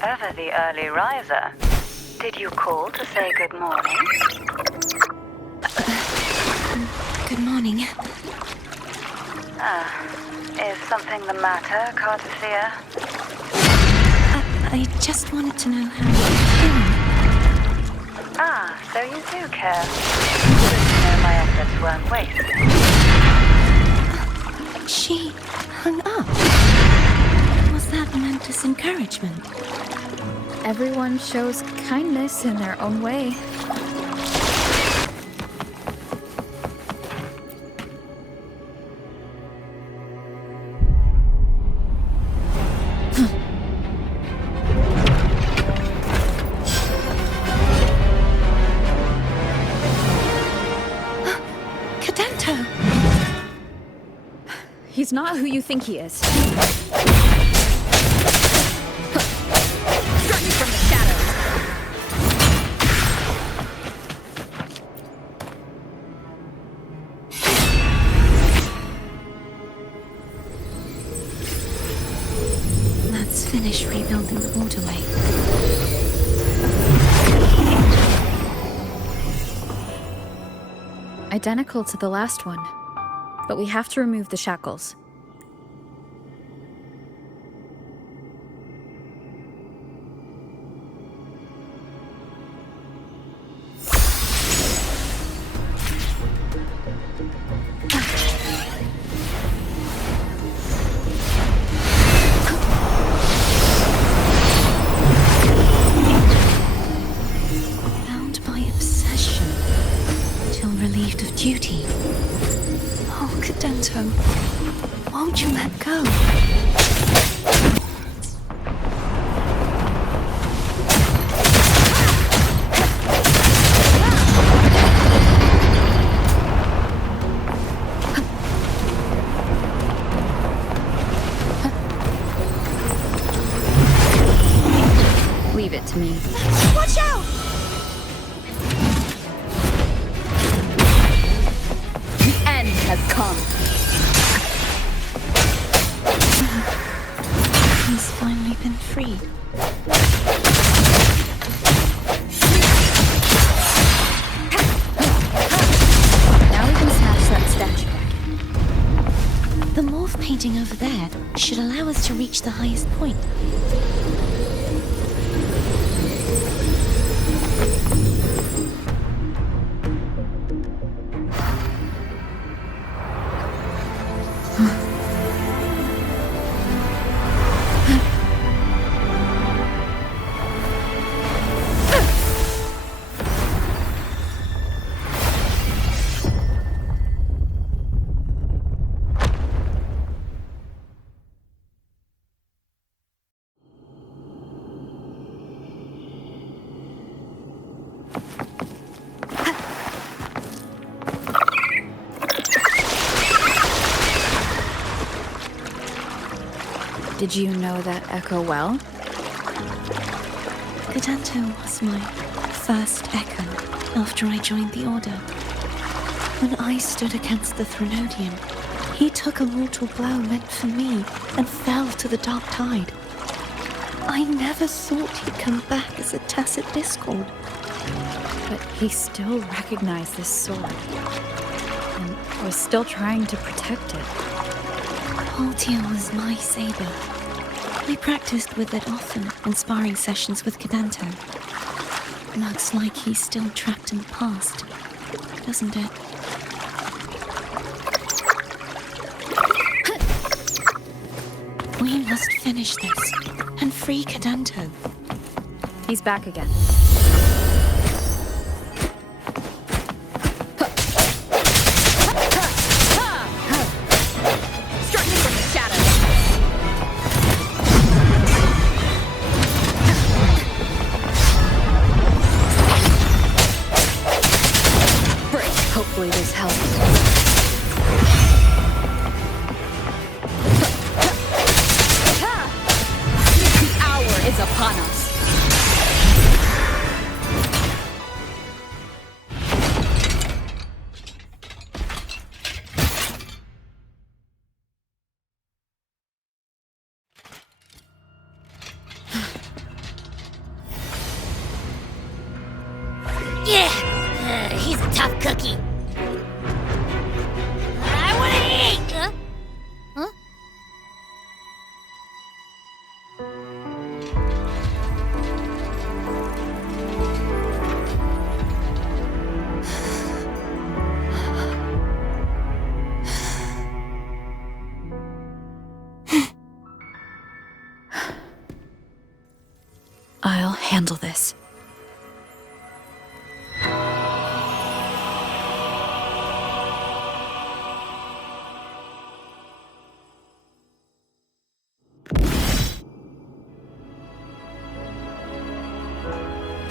Ever the early riser. Did you call to say good morning? Good morning. Is something the matter, Cartethyia? I just wanted to know how you're doing. So you do care. Good to know my efforts weren't wasted. She hung up. Was that meant as encouragement? Everyone shows kindness in their own way. He's not who you think he is. Struck you from the shadows. Let's finish rebuilding the waterway. Identical to the last one. But we have to remove the shackles. Bound by obsession, till relieved of duty. Cadento, won't you let go? Leave it to me. Watch out! The end has come. He's finally been freed. Now we can smash that statue. The morph painting over there should allow us to reach the highest point. Did you know that echo well? Cadento was my first echo after I joined the Order. When I stood against the Threnodian, he took a mortal blow meant for me and fell to the dark tide. I never thought he'd come back as a tacit discord. But he still recognized this sword. And was still trying to protect it. Altia was my saber. I practiced with it often in sparring sessions with Cadento. Looks like he's still trapped in the past, doesn't it? We must finish this and free Cadento. He's back again. Hopefully this helps. The hour is upon us. Yeah, he's a tough cookie. I want to eat. Huh? I'll handle this.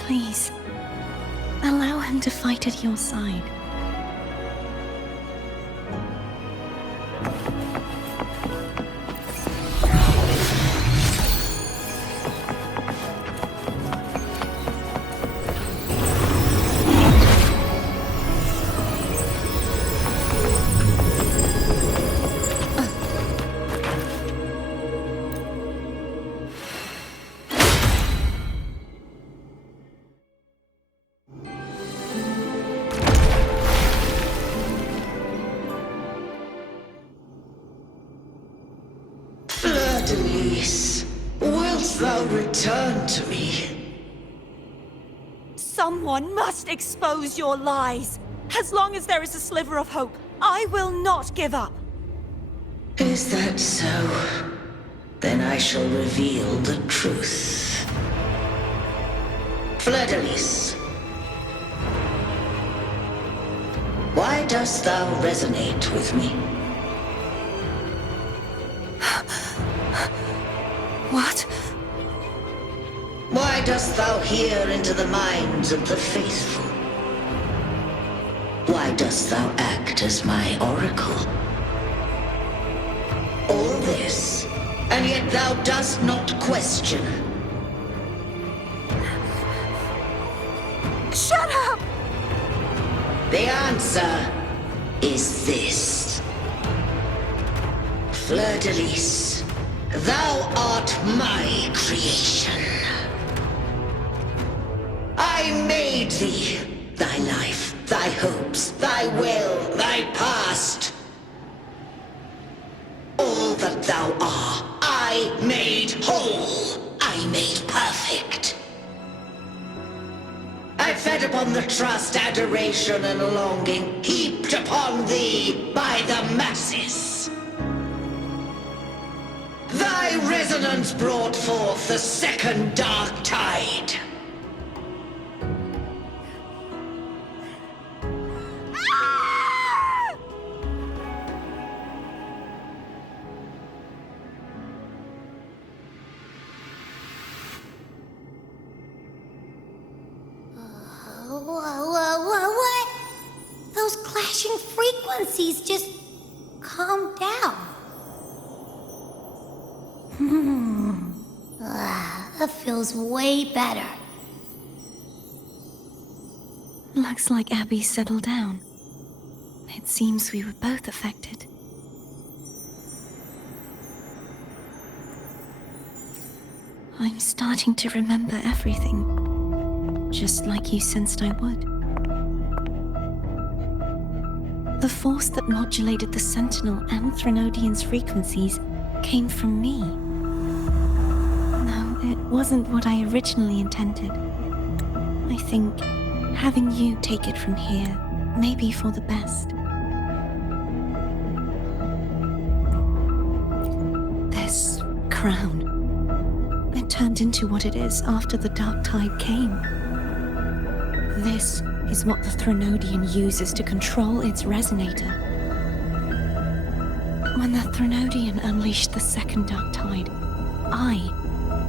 Please, allow him to fight at your side. Fleurdelys, wilt thou return to me? Someone must expose your lies. As long as there is a sliver of hope, I will not give up. Is that so? Then I shall reveal the truth. Fleurdelys, why dost thou resonate with me? What? Why dost thou hear into the minds of the faithful? Why dost thou act as my oracle? All this, and yet thou dost not question. Shut up! The answer is this. Fleurdelys, thou art my creation. I made thee, thy life, thy hopes, thy will, thy past. All that thou art, I made whole, I made perfect. I fed upon the trust, adoration, and longing heaped upon thee by the masses. Thy resonance brought forth the second dark tide. What? Those clashing frequencies just calm down. That feels way better. Looks like Abby settled down. It seems we were both affected. I'm starting to remember everything, just like you sensed I would. The force that modulated the Sentinel and Threnodian's frequencies came from me. No, it wasn't what I originally intended. I think having you take it from here may be for the best. This crown, it turned into what it is after the Dark Tide came. This is what the Threnodian uses to control its resonator. When the Threnodian unleashed the second Dark Tide, I,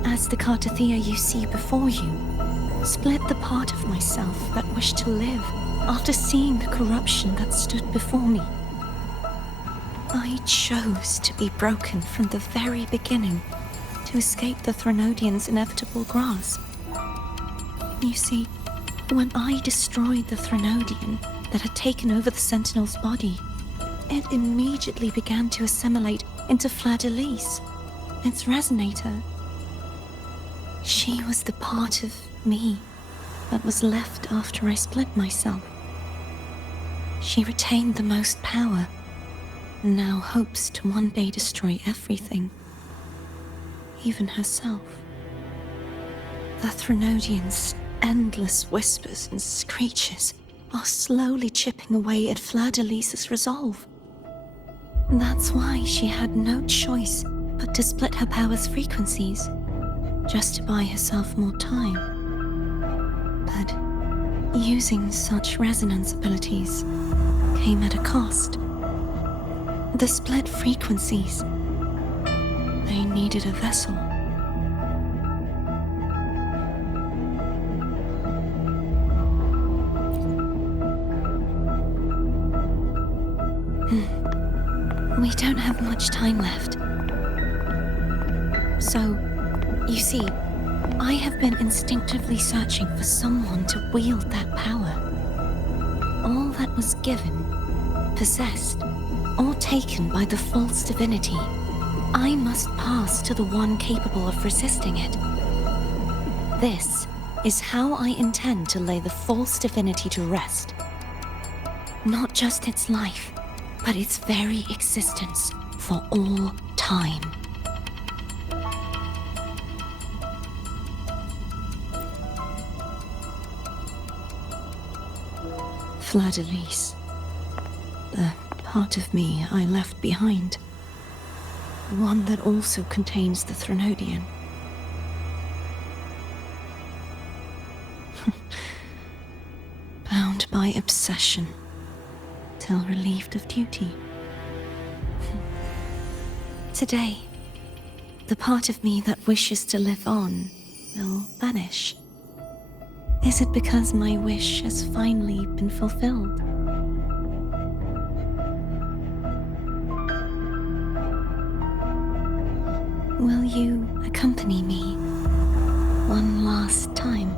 as the Cartethyia you see before you, split the part of myself that wished to live after seeing the corruption that stood before me. I chose to be broken from the very beginning to escape the Threnodian's inevitable grasp. You see, when I destroyed the Threnodian that had taken over the Sentinel's body, it immediately began to assimilate into Fleurdelys, its resonator. She was the part of me that was left after I split myself. She retained the most power, and now hopes to one day destroy everything, even herself. The Threnodians' endless whispers and screeches are slowly chipping away at Fleurdelys' resolve. That's why she had no choice but to split her power's frequencies, just to buy herself more time. But using such resonance abilities came at a cost. The split frequencies. They needed a vessel. We don't have much time left. So, you see, I have been instinctively searching for someone to wield that power. All that was given, possessed, or taken by the false divinity, I must pass to the one capable of resisting it. This is how I intend to lay the false divinity to rest. Not just its life, but its very existence for all time. Fleurdelys, the part of me I left behind, one that also contains the Threnodian. Bound by obsession, till relieved of duty. Today, the part of me that wishes to live on will vanish. Is it because my wish has finally been fulfilled? Will you accompany me one last time?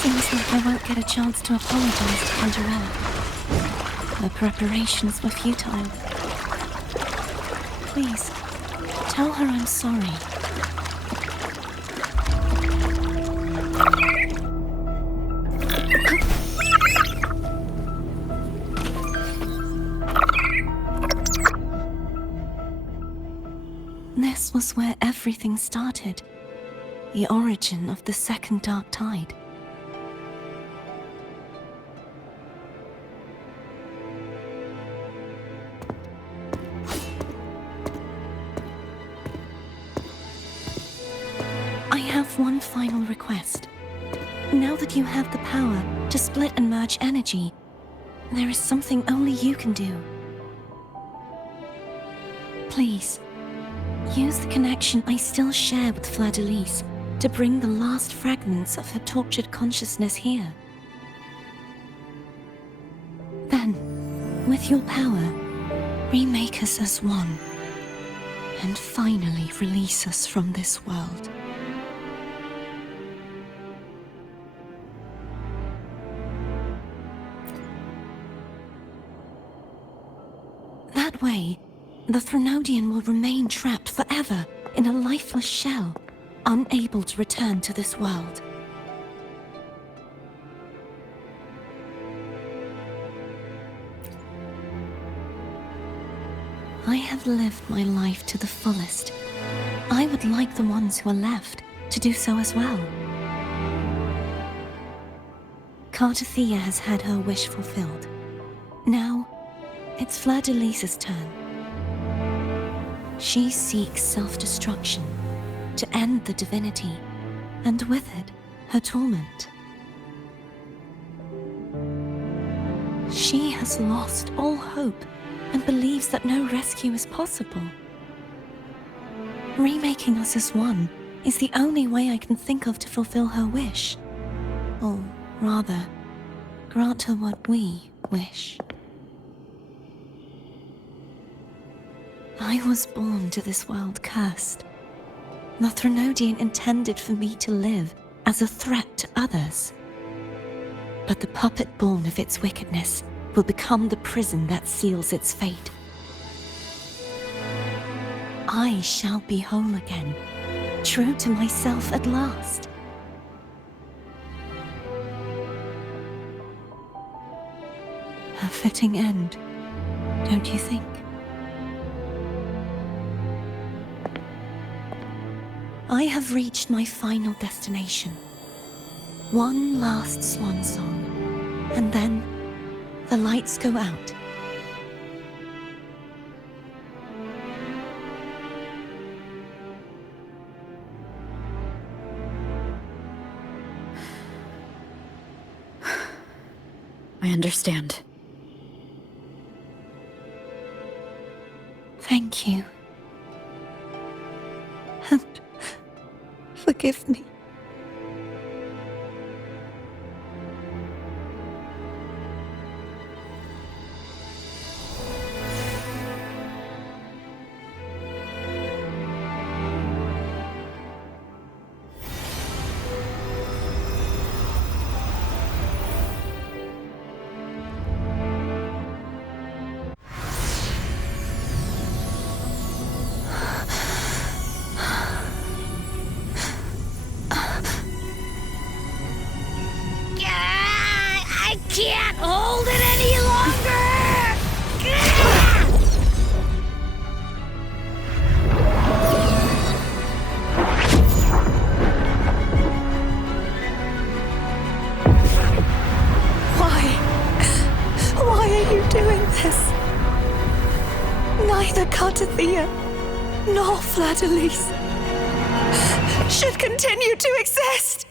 Seems like I won't get a chance to apologize to Cantarella. The preparations were futile. Please, tell her I'm sorry. This was where everything started. The origin of the second dark tide. I have one final request. Now that you have the power to split and merge energy, there is something only you can do. Please, use the connection I still share with Fleurdelys to bring the last fragments of her tortured consciousness here. Then, with your power, remake us as one, and finally release us from this world. That way, the Threnodian will remain trapped forever in a lifeless shell, unable to return to this world. I have lived my life to the fullest. I would like the ones who are left to do so as well. Cartethyia has had her wish fulfilled. Now, it's Fleurdelys' turn. She seeks self-destruction to end the divinity, and with it, her torment. She has lost all hope and believes that no rescue is possible. Remaking us as one is the only way I can think of to fulfill her wish. Or rather, grant her what we wish. I was born to this world cursed. The Threnodian intended for me to live as a threat to others. But the puppet born of its wickedness will become the prison that seals its fate. I shall be whole again, true to myself at last. A fitting end, don't you think? I have reached my final destination. One last swan song, and then the lights go out. I understand. Thank you. And forgive me. I can't hold it any longer! Why are you doing this? Neither Cartethyia nor Fleurdelys should continue to exist!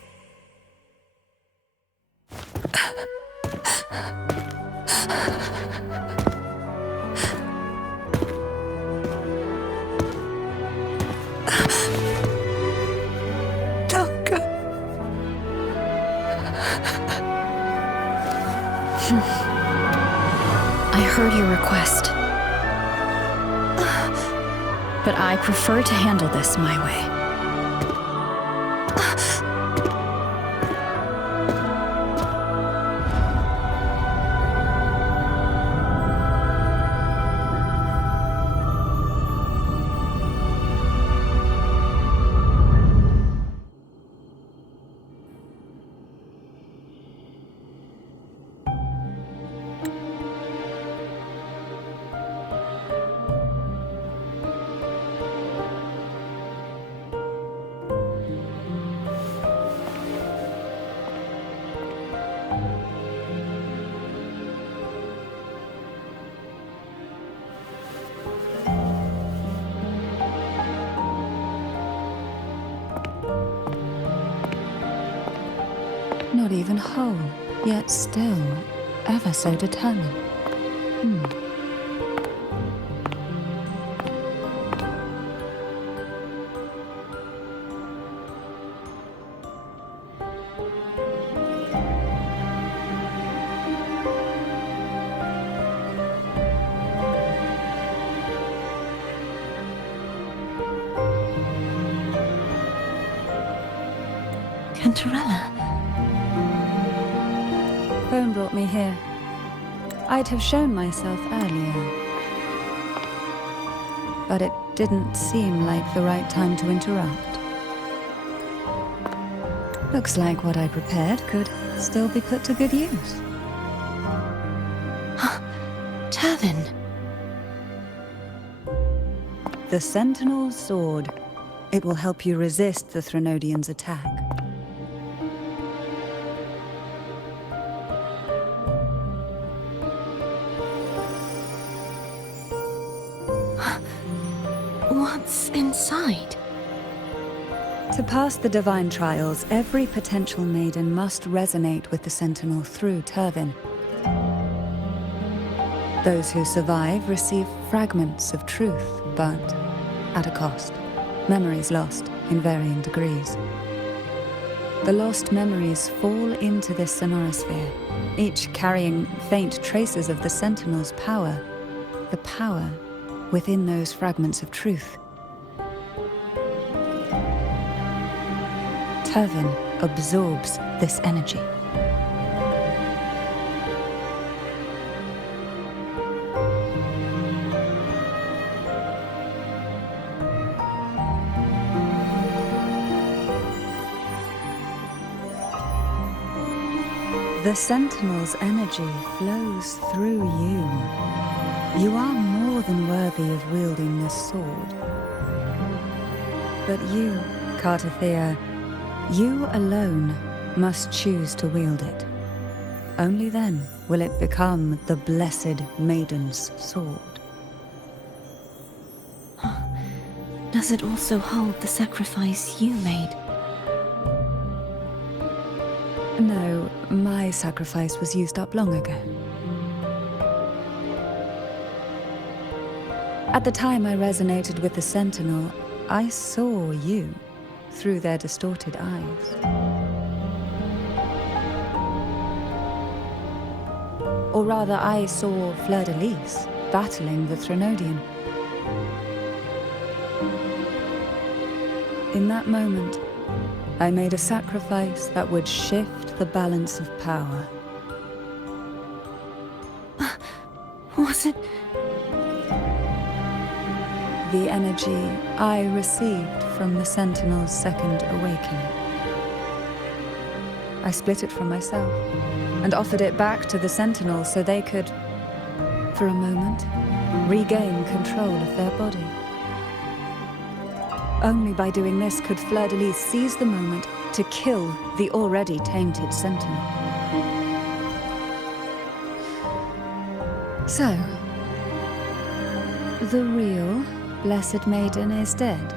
Don't go. I heard your request. But I prefer to handle this my way. Not even whole, yet still ever so determined. Cantarella. Phone brought me here. I'd have shown myself earlier. But it didn't seem like the right time to interrupt. Looks like what I prepared could still be put to good use. Turvin. The Sentinel's sword. It will help you resist the Threnodian's attack. What's inside? To pass the divine trials, every potential maiden must resonate with the Sentinel through Turvin. Those who survive receive fragments of truth, but at a cost. Memories lost in varying degrees. The lost memories fall into this sonorosphere, each carrying faint traces of the Sentinel's power, the power within those fragments of truth. Tervin absorbs this energy. The Sentinel's energy flows through you. You are more than worthy of wielding this sword. But you, Cartethyia, you alone must choose to wield it. Only then will it become the Blessed Maiden's sword. Does it also hold the sacrifice you made? No, my sacrifice was used up long ago. At the time I resonated with the Sentinel, I saw you through their distorted eyes. Or rather, I saw Fleurdelys battling the Threnodian. In that moment, I made a sacrifice that would shift the balance of power. Was it? The energy I received from the Sentinel's second awakening. I split it from myself and offered it back to the Sentinel so they could, for a moment, regain control of their body. Only by doing this could Fleurdelys seize the moment to kill the already tainted Sentinel. So, the real Blessed Maiden is dead.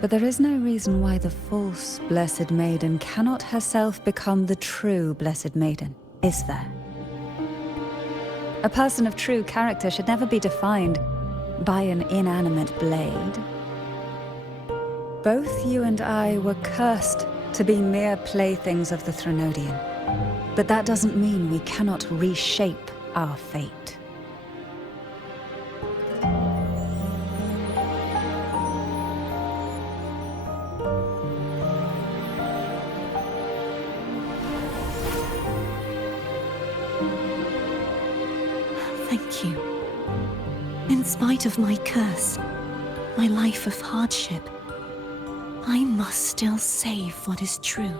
But there is no reason why the false Blessed Maiden cannot herself become the true Blessed Maiden, is there? A person of true character should never be defined by an inanimate blade. Both you and I were cursed to be mere playthings of the Threnodian. But that doesn't mean we cannot reshape our fate. Thank you. In spite of my curse, my life of hardship, I must still save what is true.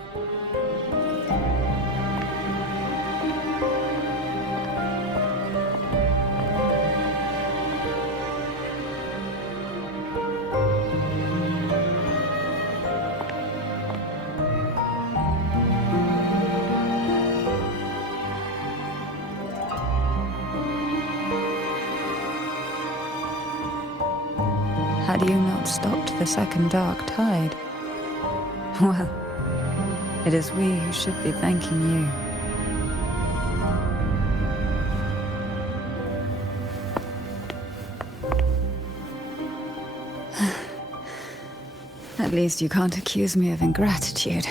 Had you not stopped the second dark tide? Well, it is we who should be thanking you. At least you can't accuse me of ingratitude.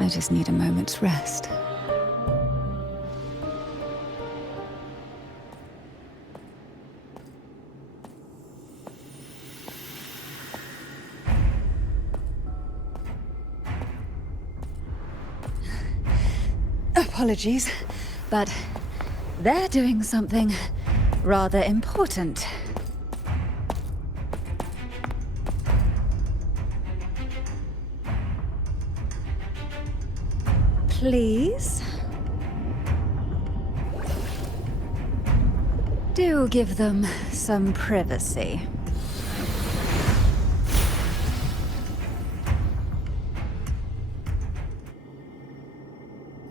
I just need a moment's rest. Apologies, but they're doing something rather important. Please? Do give them some privacy.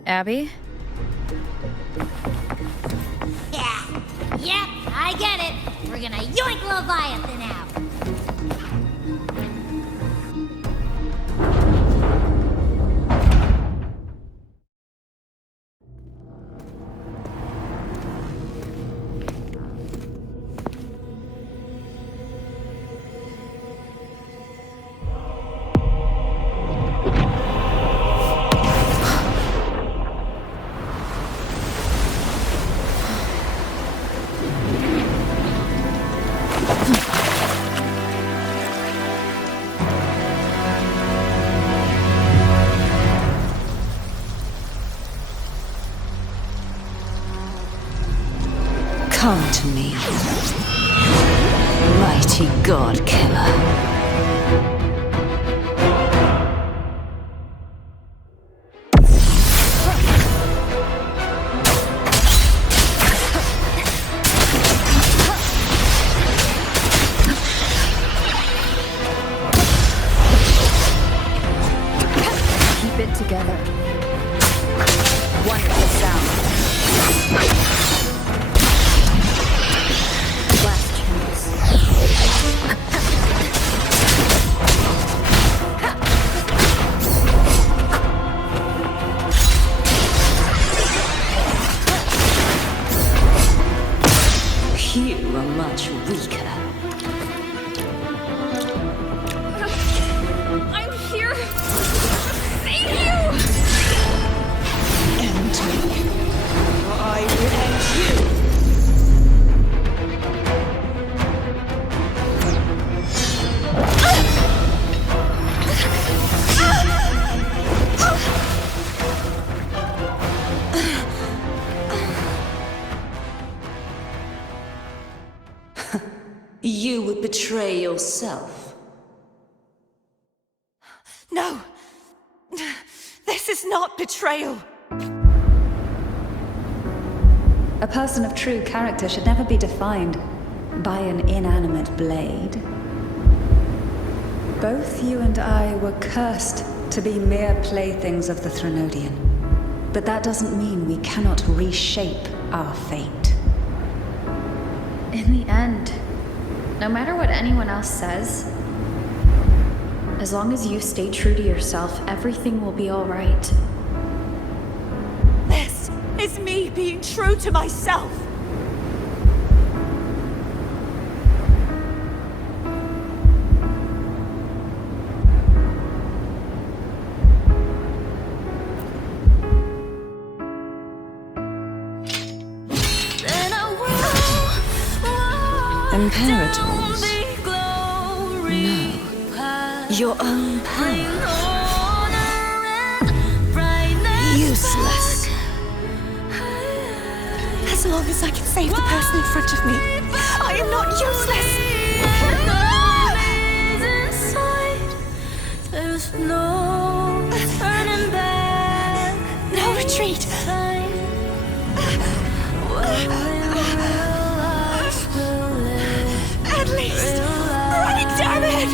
Abby? Yeah. Yep, I get it. We're gonna yoink Leviathan out. Come to me, mighty god killer. Keep it together. Wonderful sound. Last chance. You are much weaker. I'm here! Save you! End me. I will end you. You would betray yourself. No. This is not betrayal. A person of true character should never be defined by an inanimate blade. Both you and I were cursed to be mere playthings of the Threnodian. But that doesn't mean we cannot reshape our fate. In the end, no matter what anyone else says, as long as you stay true to yourself, everything will be all right. This is me being true to myself. Imperators? No. Your own power. Useless. As long as I can save the person in front of me, I am not useless. No retreat. At least, right, damn it!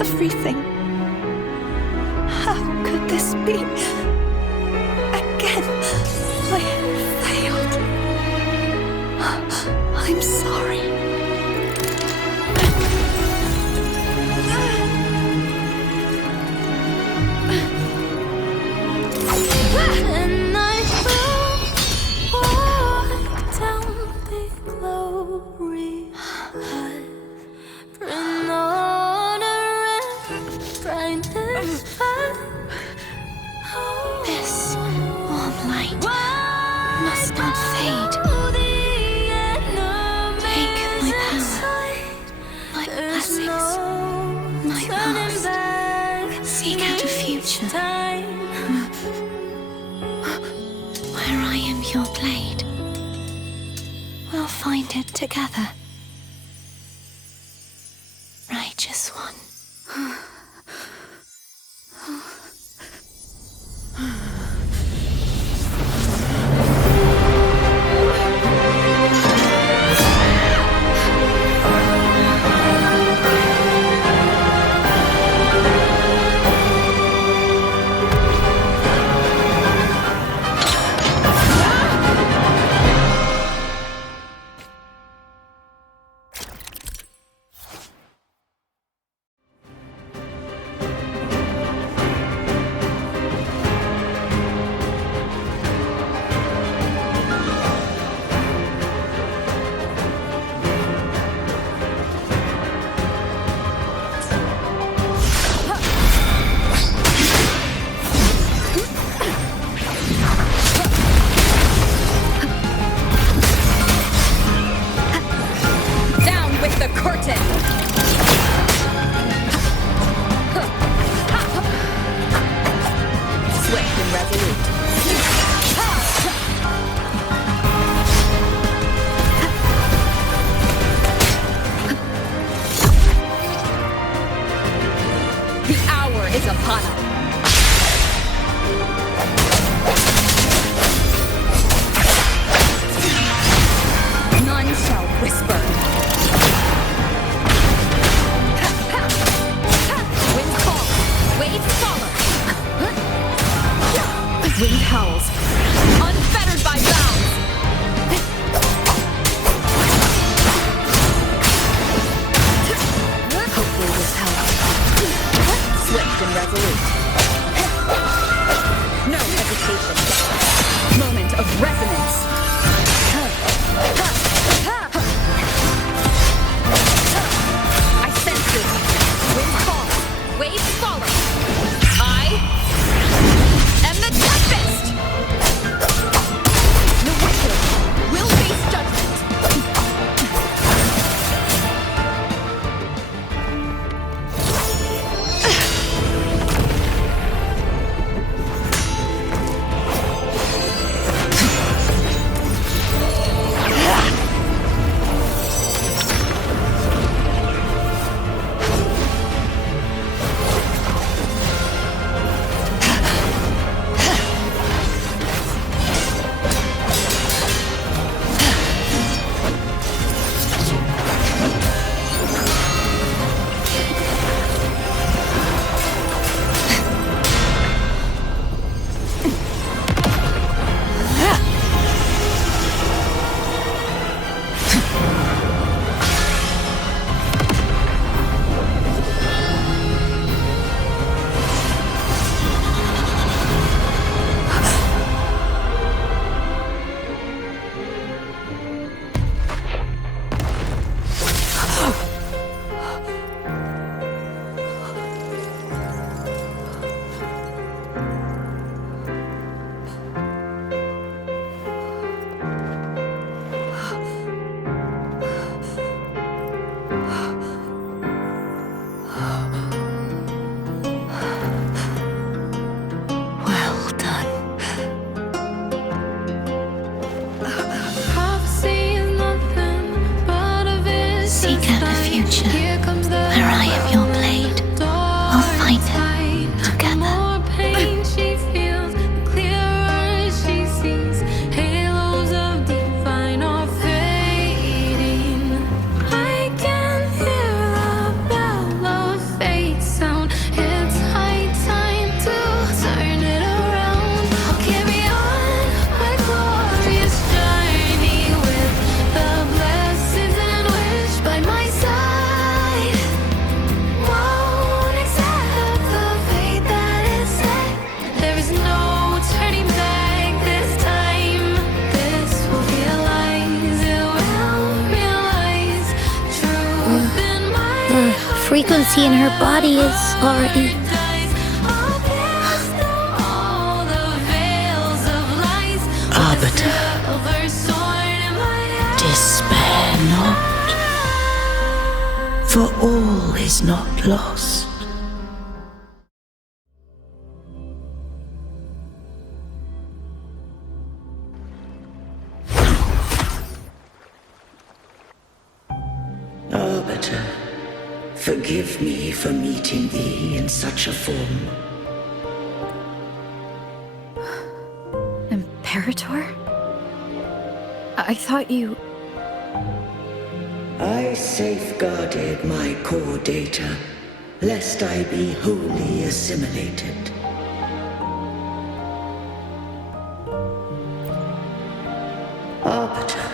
Everything. How could this be? Again, I failed. I'm sorry. And I walk down the glory path. This warm light must not fade. Take my power, my blessings, my past. Seek out a future where I am your blade. We'll find it together. Righteous one. element of resonance. I sense it. Wind falls, waves falling. I am the Tempest! The wicked will face judgment. Frequency in her body is already... Arbiter, despair not, for all is not lost. Arbiter, forgive me for meeting thee in such a form. Imperator? I thought you... I safeguarded my core data, lest I be wholly assimilated. Arbiter,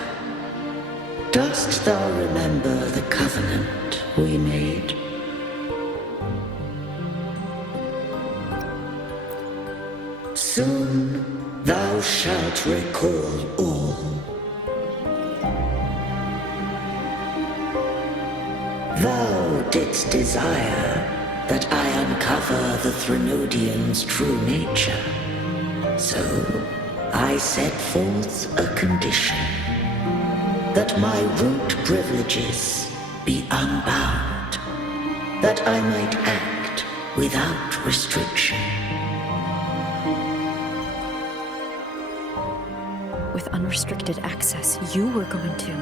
dost thou remember the covenant we made? Soon thou shalt recall all. Thou didst desire that I uncover the Threnodian's true nature. So I set forth a condition, that my root privileges be unbound, that I might act without restriction. With unrestricted access, you were going to...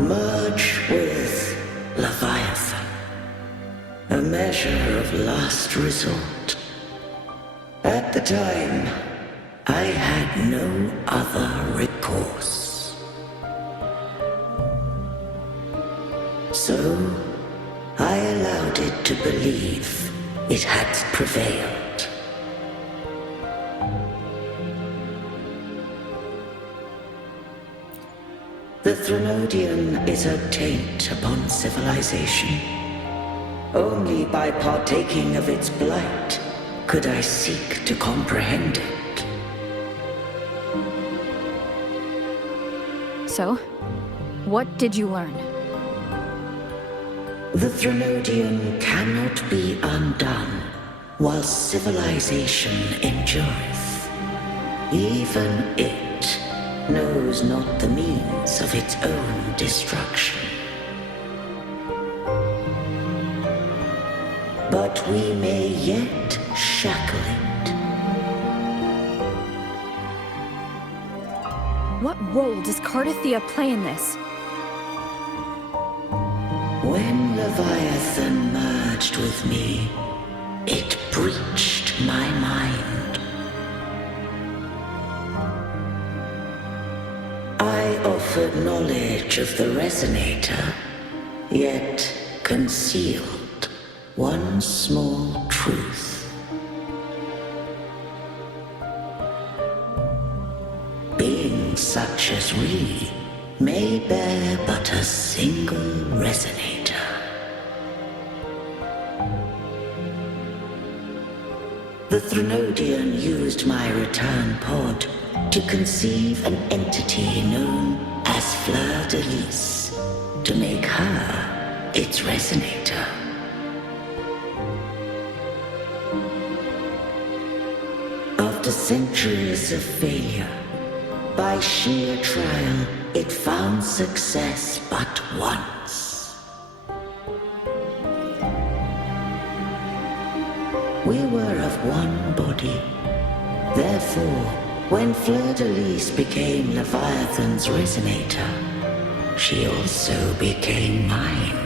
merge with Leviathan, a measure of last resort. At the time, I had no other recourse. So, I allowed it to believe it had prevailed. The Threnodian is a taint upon civilization. Only by partaking of its blight could I seek to comprehend it. So, what did you learn? The Threnodian cannot be undone while civilization endureth. Even it knows not the means of its own destruction. But we may yet shackle it. What role does Cartethyia play in this? When Leviathan merged with me, it breached my mind. I offered knowledge of the Resonator, yet concealed one small truth. Beings such as we may bear but a single Resonator. The Threnodian used my return pod to conceive an entity known as Fleurdelys, to make her its Resonator. After centuries of failure, by sheer trial, it found success but once. We were of one body. Therefore, when Fleurdelys became Leviathan's Resonator, she also became mine.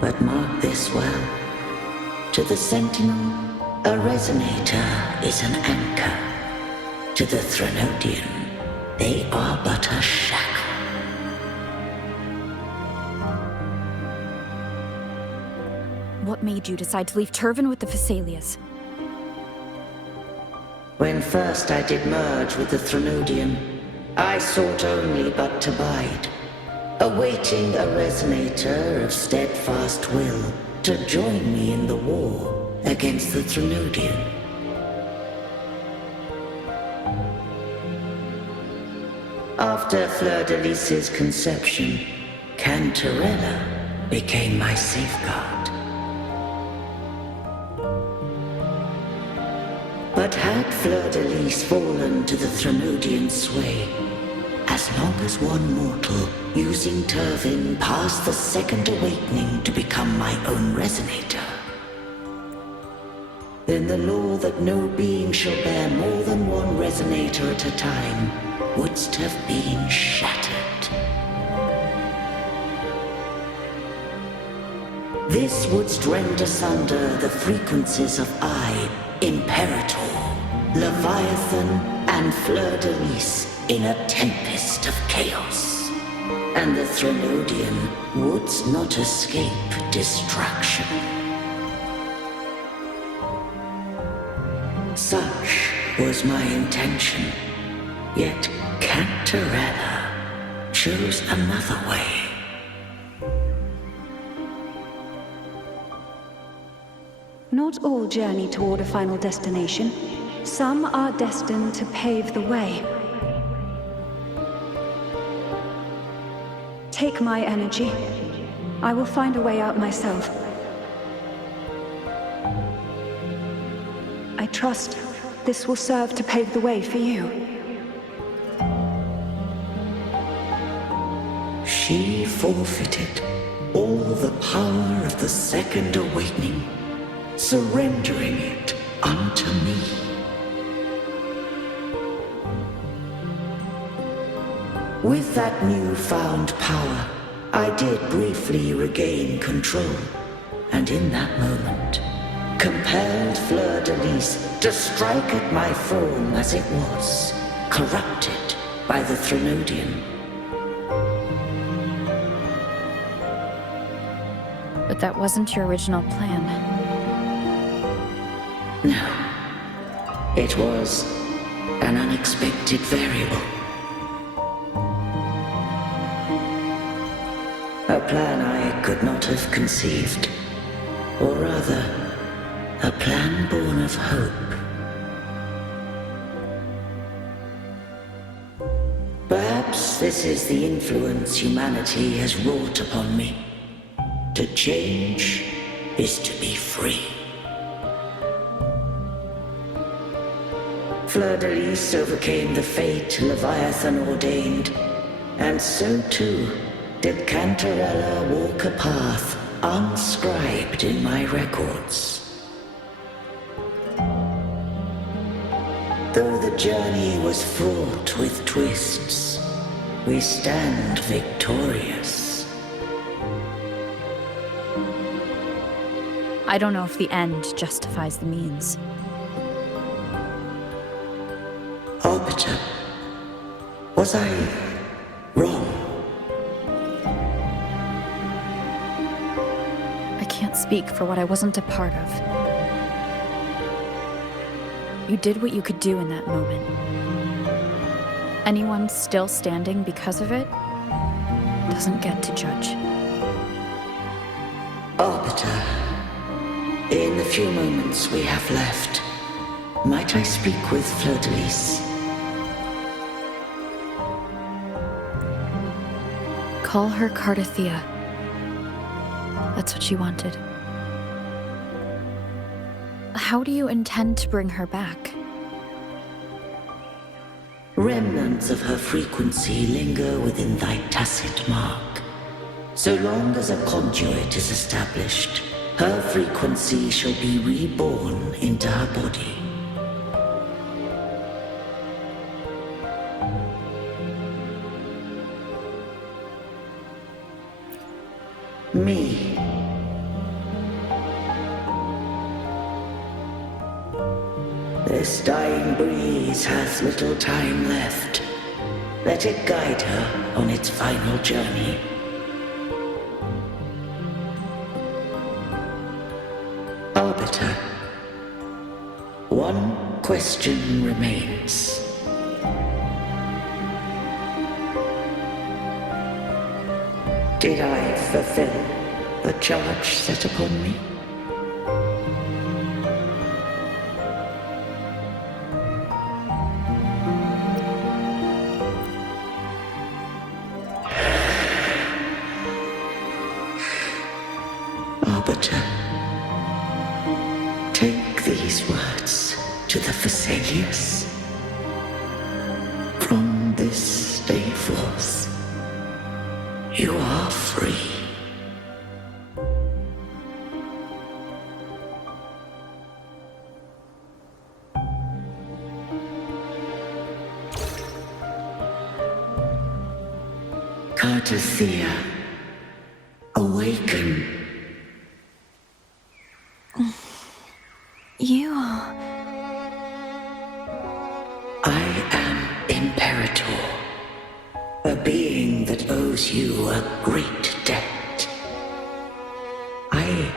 But mark this well. To the Sentinel, a Resonator is an anchor. To the Threnodian, they are but a shackle. What made you decide to leave Turvan with the Fleurdelys? When first I did merge with the Threnodian, I sought only but to bide, awaiting a Resonator of steadfast will to join me in the war against the Threnodian. After Fleurdelys' conception, Cantarella became my safeguard. But had Fleurdelys fallen to the Threnodian sway, as long as one mortal using Turvan passed the second awakening to become my own Resonator, then the law that no being shall bear more than one Resonator at a time wouldst have been shattered. This wouldst rend asunder the frequencies of I, Imperator, Leviathan, and Fleurdelys in a tempest of chaos, and the Threnodian wouldst not escape destruction. Such was my intention, yet Cantarella chose another way. Not all journey toward a final destination. Some are destined to pave the way. Take my energy. I will find a way out myself. I trust this will serve to pave the way for you. She forfeited all the power of the second awakening, surrendering it unto me. With that newfound power, I did briefly regain control, and in that moment, compelled Fleurdelys to strike at my form as it was, corrupted by the Threnodian. But that wasn't your original plan. No. It was an unexpected variable. A plan I could not have conceived. Or rather, a plan born of hope. Perhaps this is the influence humanity has wrought upon me. To change is to be free. Fleurdelys overcame the fate Leviathan ordained, and so too did Cantarella walk a path unscribed in my records. Though the journey was fraught with twists, we stand victorious. I don't know if the end justifies the means. Arbiter, was I wrong? I can't speak for what I wasn't a part of. You did what you could do in that moment. Anyone still standing because of it doesn't get to judge. Arbiter, in the few moments we have left, might I speak with Fleurdelys? Call her Cartethyia. That's what she wanted. How do you intend to bring her back? Remnants of her frequency linger within thy tacit mark. So long as a conduit is established, her frequency shall be reborn into her body. Me. This dying breeze hath little time left. Let it guide her on its final journey. Arbiter, one question remains. Did I fulfill the charge set upon me? Arbiter, take these words to the Fleurdelys. From this day forth, you are free. Cartethyia, awaken. You are... I am Imperator, a being that owes you a great debt. I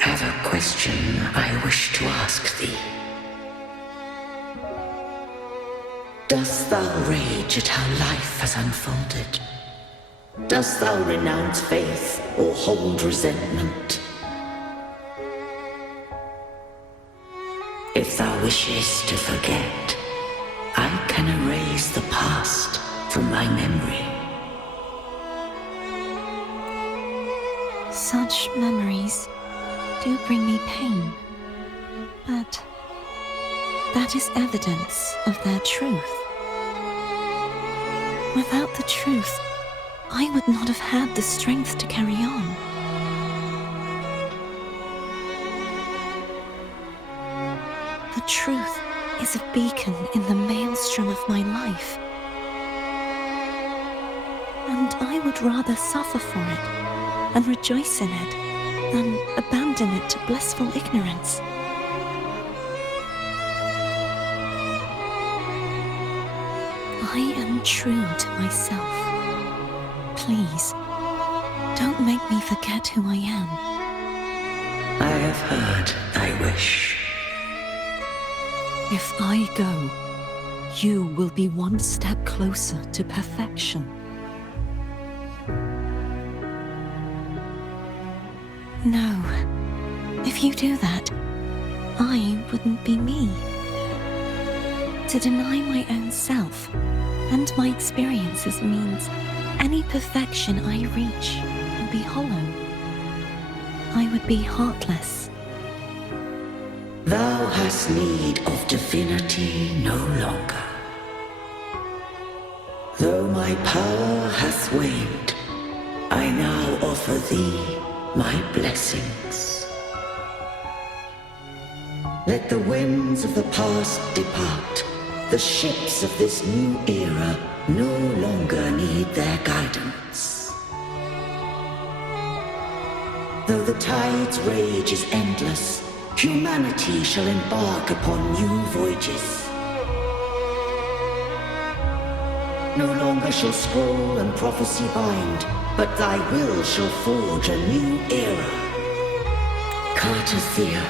have a question I wish to ask thee. Dost thou rage at how life has unfolded? Dost thou renounce faith or hold resentment? If thou wishest to forget, I can erase the past from thy memory. Such memories do bring me pain, but that is evidence of their truth. Without the truth, I would not have had the strength to carry on. The truth is a beacon in the maelstrom of my life. And I would rather suffer for it and rejoice in it than abandon it to blissful ignorance. I am true to myself. Please, don't make me forget who I am. I have heard thy wish. If I go, you will be one step closer to perfection. No. If you do that, I wouldn't be me. To deny my own self And my experiences means any perfection I reach will be hollow. I would be heartless. Thou hast need of divinity no longer. Though my power hath waned, I now offer thee my blessings. Let the winds of the past depart. The ships of this new era no longer need their guidance. Though the tide's rage is endless, humanity shall embark upon new voyages. No longer shall scroll and prophecy bind, but thy will shall forge a new era. Cartethyia,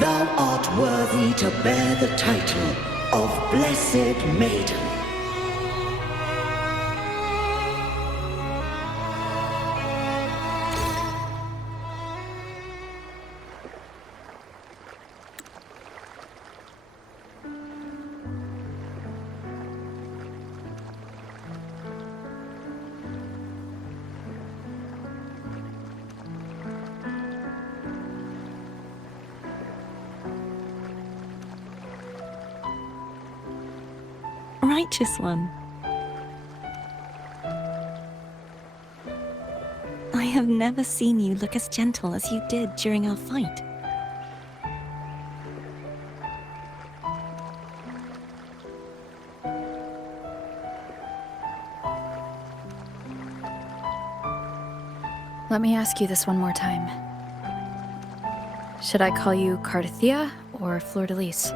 thou art worthy to bear the title of Blessed Maiden. Righteous one. I have never seen you look as gentle as you did during our fight. Let me ask you this one more time. Should I call you Cartethyia or Fleurdelys?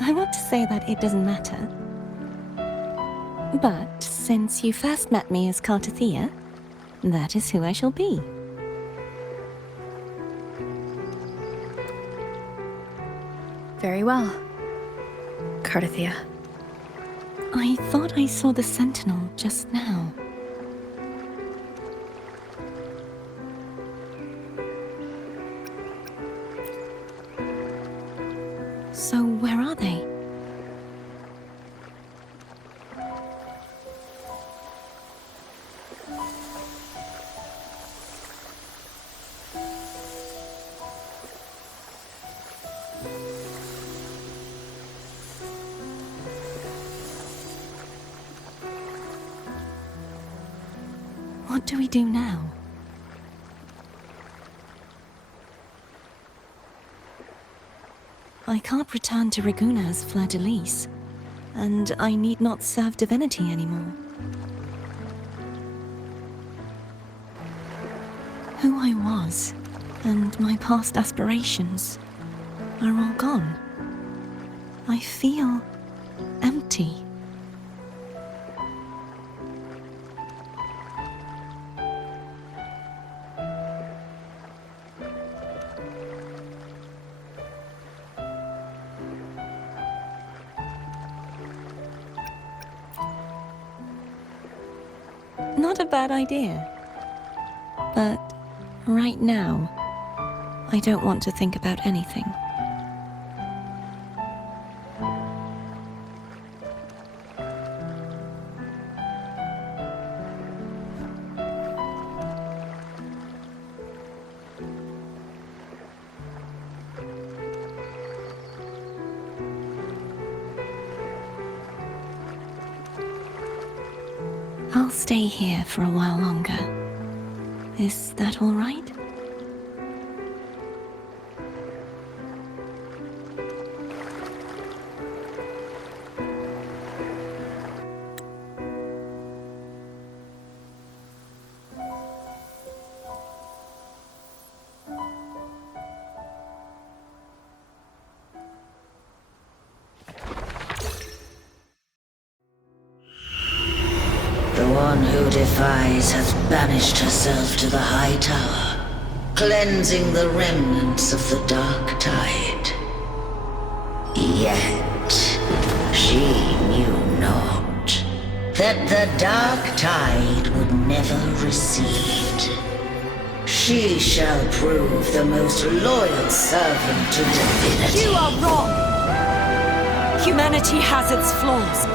I want to say that it doesn't matter. But since you first met me as Cartethyia, that is who I shall be. Very well, Cartethyia. I thought I saw the sentinel just now. So where are they? What do we do now? I can't return to Reguna as Fleurdelys, and I need not serve divinity anymore. Who I was, and my past aspirations, are all gone. I feel empty. Not a bad idea. But right now, I don't want to think about anything. I'll stay here for a while longer. Is that all right? The one who defies hath banished herself to the high tower, cleansing the remnants of the dark tide. Yet she knew not that the dark tide would never recede. She shall prove the most loyal servant to divinity. You are wrong! Humanity has its flaws,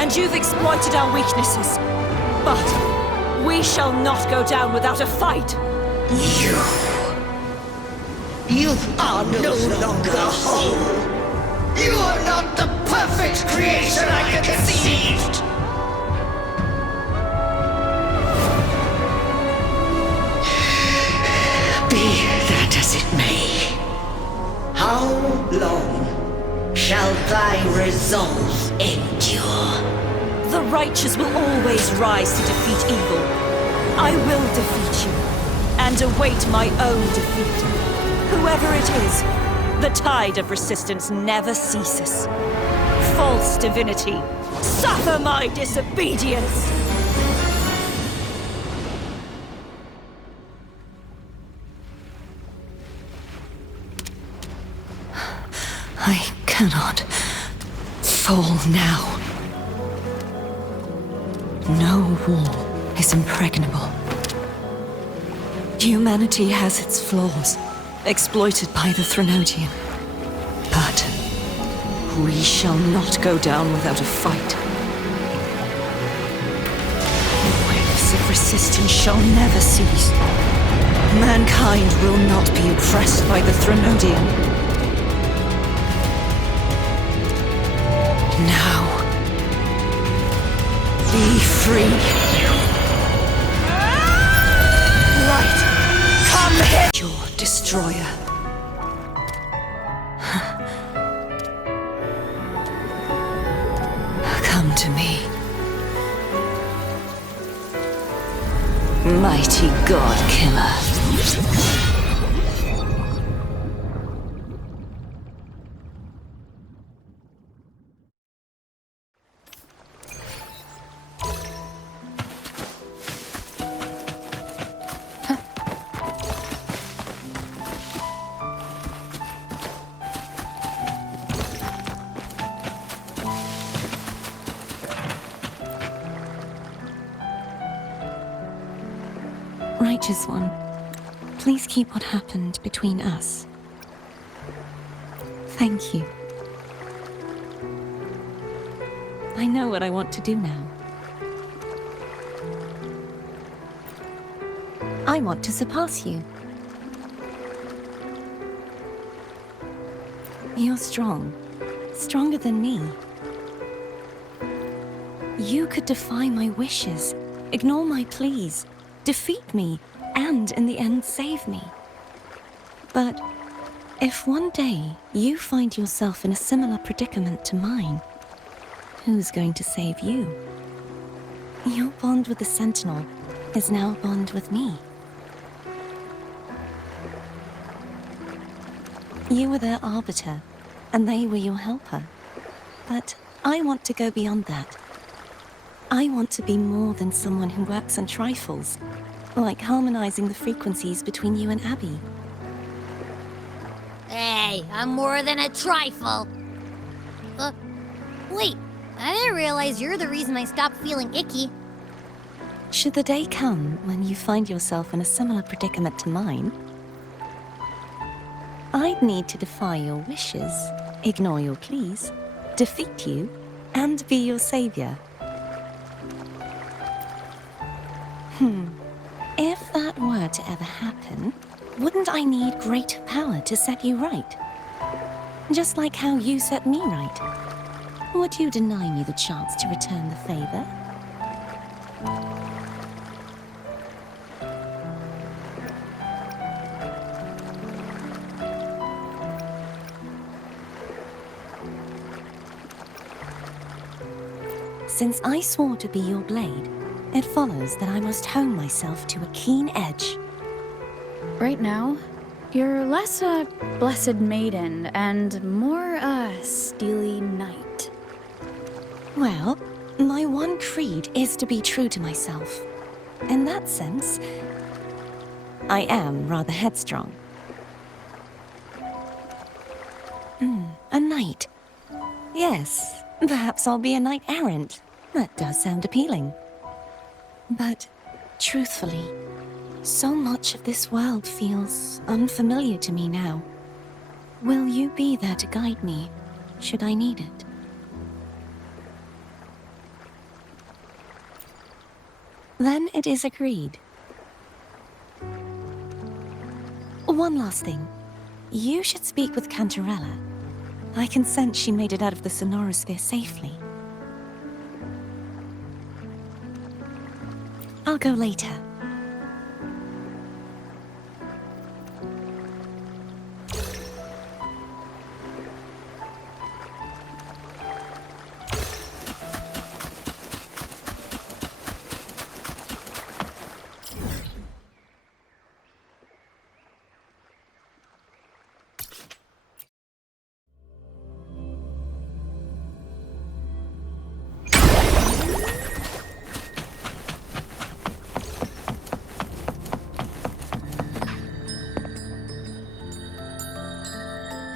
and you've exploited our weaknesses. But we shall not go down without a fight. You are no longer whole. You are not the perfect creation I conceived. Be that as it may, how long shall thy resolve endure? The righteous will always rise to defeat evil. I will defeat you, and await my own defeat. Whoever it is, the tide of resistance never ceases. False divinity, suffer my disobedience! I cannot fall now. No wall is impregnable. Humanity has its flaws, exploited by the Threnodian. But we shall not go down without a fight. Waves of resistance shall never cease. Mankind will not be oppressed by the Threnodian. Now, be free. Light, come here! Your destroyer. Come to me. Mighty God Killer. Righteous One, please keep what happened between us. Thank you. I know what I want to do now. I want to surpass you. You're strong. Stronger than me. You could defy my wishes, ignore my pleas, defeat me, and in the end save me. But if one day you find yourself in a similar predicament to mine, who's going to save you? Your bond with the Sentinel is now a bond with me. You were their arbiter, and they were your helper. But I want to go beyond that. I want to be more than someone who works on trifles, like harmonizing the frequencies between you and Abby. Hey, I'm more than a trifle. Wait, I didn't realize you're the reason I stopped feeling icky. Should the day come when you find yourself in a similar predicament to mine, I'd need to defy your wishes, ignore your pleas, defeat you, and be your savior. If that were to ever happen, wouldn't I need greater power to set you right? Just like how you set me right. Would you deny me the chance to return the favor? Since I swore to be your blade, it follows that I must hone myself to a keen edge. Right now, you're less a blessed maiden and more a steely knight. Well, my one creed is to be true to myself. In that sense, I am rather headstrong. A knight. Yes, perhaps I'll be a knight errant. That does sound appealing. But, truthfully, so much of this world feels unfamiliar to me now. Will you be there to guide me, should I need it? Then it is agreed. One last thing. You should speak with Cantarella. I can sense she made it out of the sonorosphere safely. I'll go later.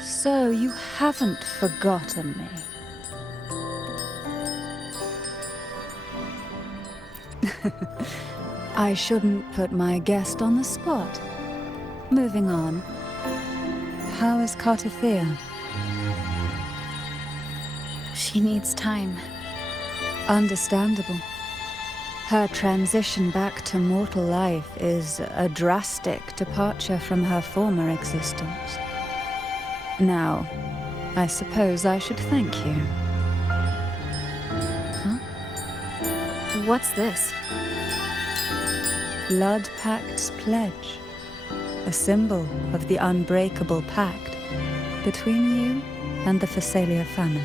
So you haven't forgotten me. I shouldn't put my guest on the spot. Moving on. How is Cartethyia? She needs time. Understandable. Her transition back to mortal life is a drastic departure from her former existence. Now, I suppose I should thank you. Huh? What's this? Blood Pact's pledge. A symbol of the unbreakable pact between you and the Fleurdelys family.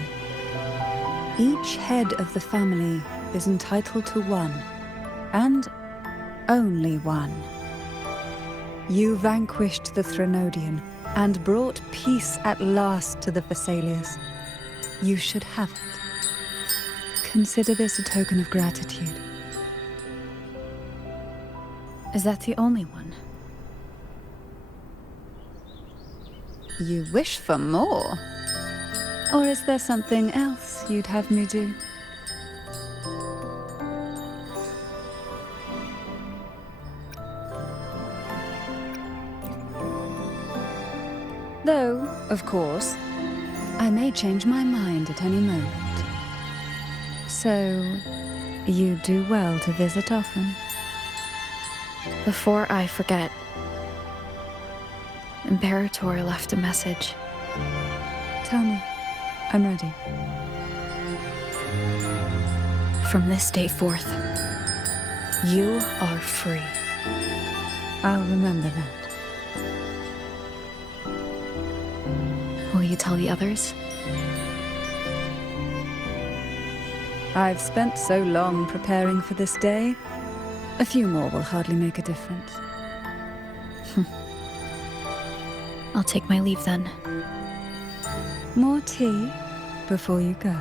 Each head of the family is entitled to one, and only one. You vanquished the Threnodian and brought peace at last to the Fleurdelys. You should have it. Consider this a token of gratitude. Is that the only one? You wish for more? Or is there something else you'd have me do? Though, of course, I may change my mind at any moment. So, you do well to visit often. Before I forget, Imperator left a message. Tell me. I'm ready. From this day forth, you are free. I'll remember that. Will you tell the others? I've spent so long preparing for this day. A few more will hardly make a difference. I'll take my leave then. More tea before you go.